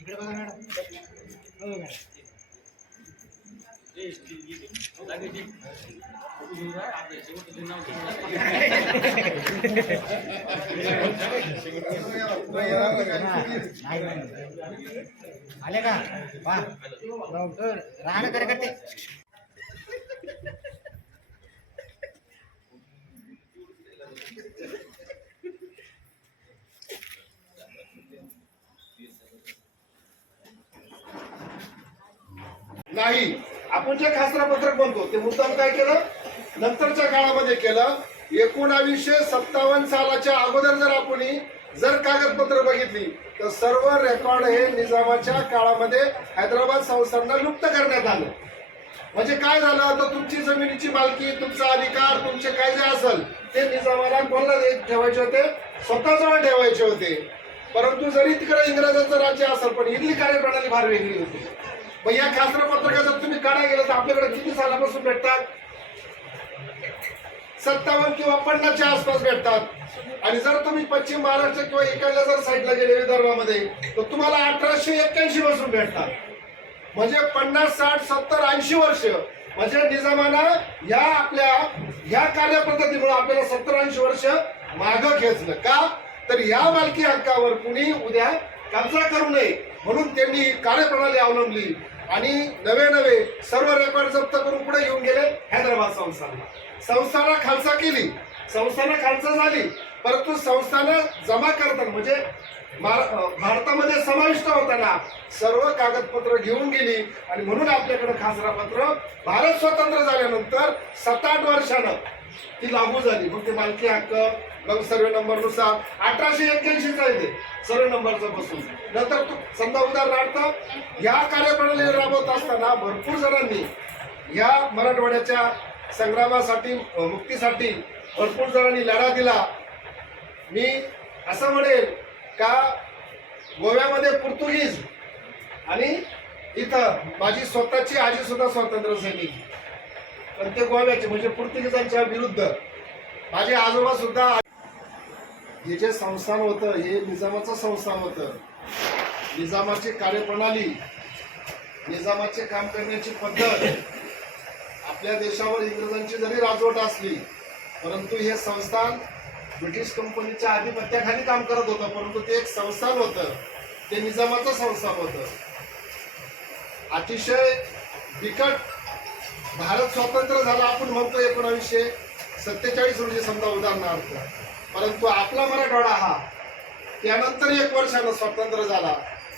इकडे बघा मॅडम. हो आले का? वा. राहणं करे नाही आपण जे खासरा पत्रक बनतो ते मुद्दाम काय केलं? नंतरच्या काळामध्ये केलं. एकोणावीसशे सत्तावन्न सालाच्या अगोदर जर आपण जर कागदपत्र बघितली तर सर्व रेकॉर्ड हे निजामाच्या काळामध्ये हैदराबाद संस्थांना लुप्त करण्यात आलं. म्हणजे काय झालं? आता तुमची जमिनीची मालकी तुमचा अधिकार तुमचे काय जे असेल ते निजामाला कोणाला ठेवायचे होते? स्वतःजवळ ठेवायचे होते. परंतु जरी तिकडे इंग्रजांचं राज्य असेल पण इथली कार्यप्रणाली फार वेगळी होती. मग या शास्त्र पत्रका जर तुम्ही काढा गेलं तर आपल्याकडे किती सालापासून भेटतात? सत्तावन्न किंवा पन्नासच्या आसपास भेटतात. आणि जर तुम्ही पश्चिम महाराष्ट्र किंवा इकडल्या जर साईडला गेले विदर्भामध्ये तर तुम्हाला अठराशे एक्क्याऐंशी पासून भेटतात. म्हणजे पन्नास साठ सत्तर ऐंशी वर्ष. म्हणजे निजामाना या आपल्या या कार्यपद्धतीमुळे आपल्याला सत्तर ऐंशी वर्ष मागं खेचलं. का? तर या मालकी हक्कावर कुणी उद्या कब्जा करू नये म्हणून त्यांनी कार्यप्रणाली अवलंबली. आणि नवे नवे सर्व रेकॉर्ड जप्त करून पुढे घेऊन गेले हैदराबाद संस्थानला. संस्थानं खालसा केली. संस्थानं खालसा झाली. परंतु संस्थानं जमा करताना म्हणजे भारतामध्ये समाविष्ट होताना सर्व कागदपत्र घेऊन गेली. आणि म्हणून आपल्याकडे खासरा पत्र भारत स्वतंत्र झाल्यानंतर सात आठ वर्षानं ती लागू झाली. मग ते मालकी हक्क मग सर्वे नंबरनुसार अठराशे एक्क्याऐंशीचा येते. सर्वे नंबरचं बसून. नंतर तू समजा उदाहरणार्थ या कार्यप्रणाली राबवत असताना भरपूर जणांनी या मराठवाड्याच्या संग्रामासाठी मुक्तीसाठी भरपूर जणांनी लढा दिला. मी असं म्हणेल का गोव्यामध्ये पोर्तुगीज आणि इथं माझी स्वतःची आजी सुद्धा स्वातंत्र्य सैनिक पण ते गोव्याचे म्हणजे पोर्तुगीजांच्या विरुद्ध. माझे आजोबा सुद्धा हे जे संस्थान होतं हे निजामाचं संस्थान होतं. निजामाची कार्यप्रणाली निजामाचे काम करण्याची पद्धत आपल्या देशावर इंग्रजांची जरी राजवट असली परंतु हे संस्थान ब्रिटिश कंपनीच्या आधिपत्याखाली काम करत होतं परंतु ते एक संस्थान होतं. ते निजामाचं संस्थान होतं. अतिशय बिकट भारत स्वतंत्र झाला आपण म्हणतो एकोणावीसशे सत्तेचाळीस रोजी समजा उदाहरणार्थ. परंतु आपला मराठवाडा हा त्यानंतर एक वर्षानं स्वतंत्र झाला.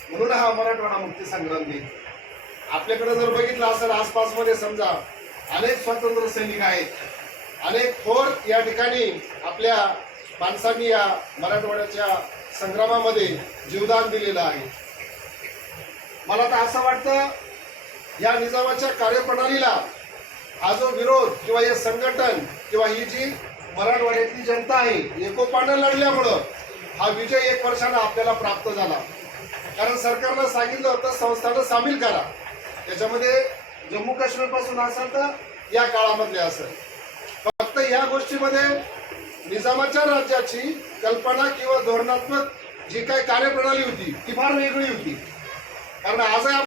म्हणून हा मराठवाडा मुक्ती संग्राम दिन आपल्याकडे जर बघितलं असेल आसपासमध्ये समजा अनेक स्वातंत्र्य सैनिक आहेत. अनेक थोर या ठिकाणी आपल्या माणसांनी या मराठवाड्याच्या संग्रामामध्ये जीवदान दिलेलं आहे. मला तर असं वाटतं या निजामाच्या कार्यप्रणालीला हा जो विरोध किंवा हे संघटन किंवा ही जी मराठवाड्यातली जनता आहे एकोपानं लढल्यामुळं हा विजय एक वर्षानं आपल्याला प्राप्त झाला. कारण सरकारनं सांगितलं होतं संस्थानं सामील करा. त्याच्यामध्ये जम्मू काश्मीरपासून असेल तर या काळामधले असेल. फक्त या गोष्टीमध्ये निजामाच्या राज्याची कल्पना किंवा धोरणात्मक जी काही कार्यप्रणाली होती ती फार वेगळी होती. कारण आजही